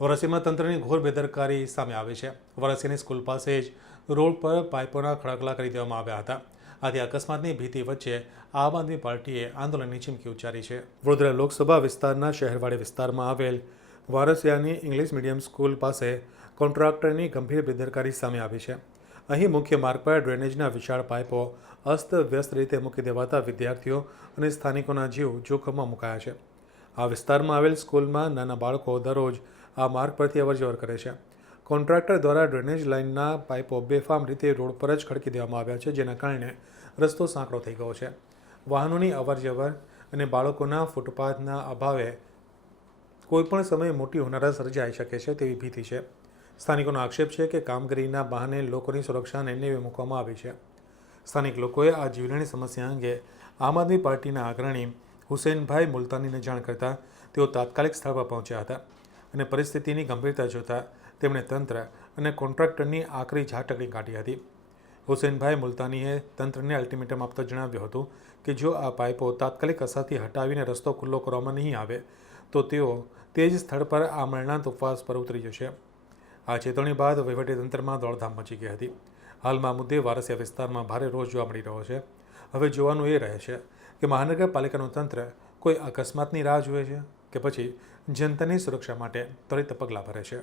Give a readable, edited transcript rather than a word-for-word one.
વરસીમાં તંત્રની ઘોર બેદરકારી સામે આવી છે। વરસીની સ્કૂલ પાસે જ રોડ પર પાઇપોના ખડકલા કરી દેવામાં આવ્યા હતા। આથી અકસ્માતની ભીતિ વચ્ચે આમ આદમી પાર્ટીએ આંદોલનની ચીમકી ઉચ્ચારી છે। વડોદરા લોકસભા વિસ્તારના શહેરવાડી વિસ્તારમાં આવેલ વારસિયાની ઇંગ્લિશ મીડિયમ સ્કૂલ પાસે કોન્ટ્રાક્ટરની ગંભીર બેદરકારી સામે આવી છે। અહીં મુખ્ય માર્ગ પર ડ્રેનેજના વિશાળ પાઇપો અસ્તવ્યસ્ત રીતે મૂકી દેવાતા વિદ્યાર્થીઓ અને સ્થાનિકોના જીવ જોખમમાં મુકાયા છે। આ વિસ્તારમાં આવેલ સ્કૂલમાં નાના બાળકો દરરોજ આ માર્ગ પરથી અવરજવર કરે છે। કોન્ટ્રાક્ટર દ્વારા ડ્રેનેજ લાઇનના પાઇપો બેફામ રીતે રોડ પર જ ખડકી દેવામાં આવ્યા છે, જેના કારણે રસ્તો સાંકડો થઈ ગયો છે। વાહનોની અવરજવર અને બાળકોના ફૂટપાથના અભાવે કોઈપણ સમયે મોટી હોનારત સર્જાઈ શકે છે તેવી ભીતિ છે। સ્થાનિકોનો આક્ષેપ છે કે કામગીરીના બહાને લોકોની સુરક્ષાને નેવે મૂકવામાં આવી છે। સ્થાનિક લોકોએ આ જીવલેણ સમસ્યા અંગે આમ આદમી પાર્ટીના અગ્રણી હુસૈનભાઈ મુલતાનીને જાણ કરતાં તેઓ તાત્કાલિક સ્થળ પર પહોંચ્યા હતા અને પરિસ્થિતિની ગંભીરતા જોતાં તેમણે તંત્ર અને કોન્ટ્રાક્ટરની આકરી ઝાટકણી કાઢી હતી। હુસૈનભાઈ મુલતાનીએ તંત્રને અલ્ટિમેટમ આપતા જણાવ્યું હતું કે જો આ પાઇપો તાત્કાલિક અસરથી હટાવીને રસ્તો ખુલ્લો કરવામાં નહીં આવે તો તેઓ તે જ સ્થળ પર આમરણાંત ઉપવાસ પર ઉતરી જશે। આ ચેતવણી બાદ વહીવટીતંત્રમાં દોડધામ મચી ગઈ હતી। હાલમાં મુદ્દે વારસિયા વિસ્તારમાં ભારે રોષ જોવા મળી રહ્યો છે। હવે જોવાનું એ રહે છે કે મહાનગરપાલિકાનું તંત્ર કોઈ અકસ્માતની રાહ જુએ છે કે પછી જનતાની સુરક્ષા માટે ત્વરિત પગલાં ભરે છે।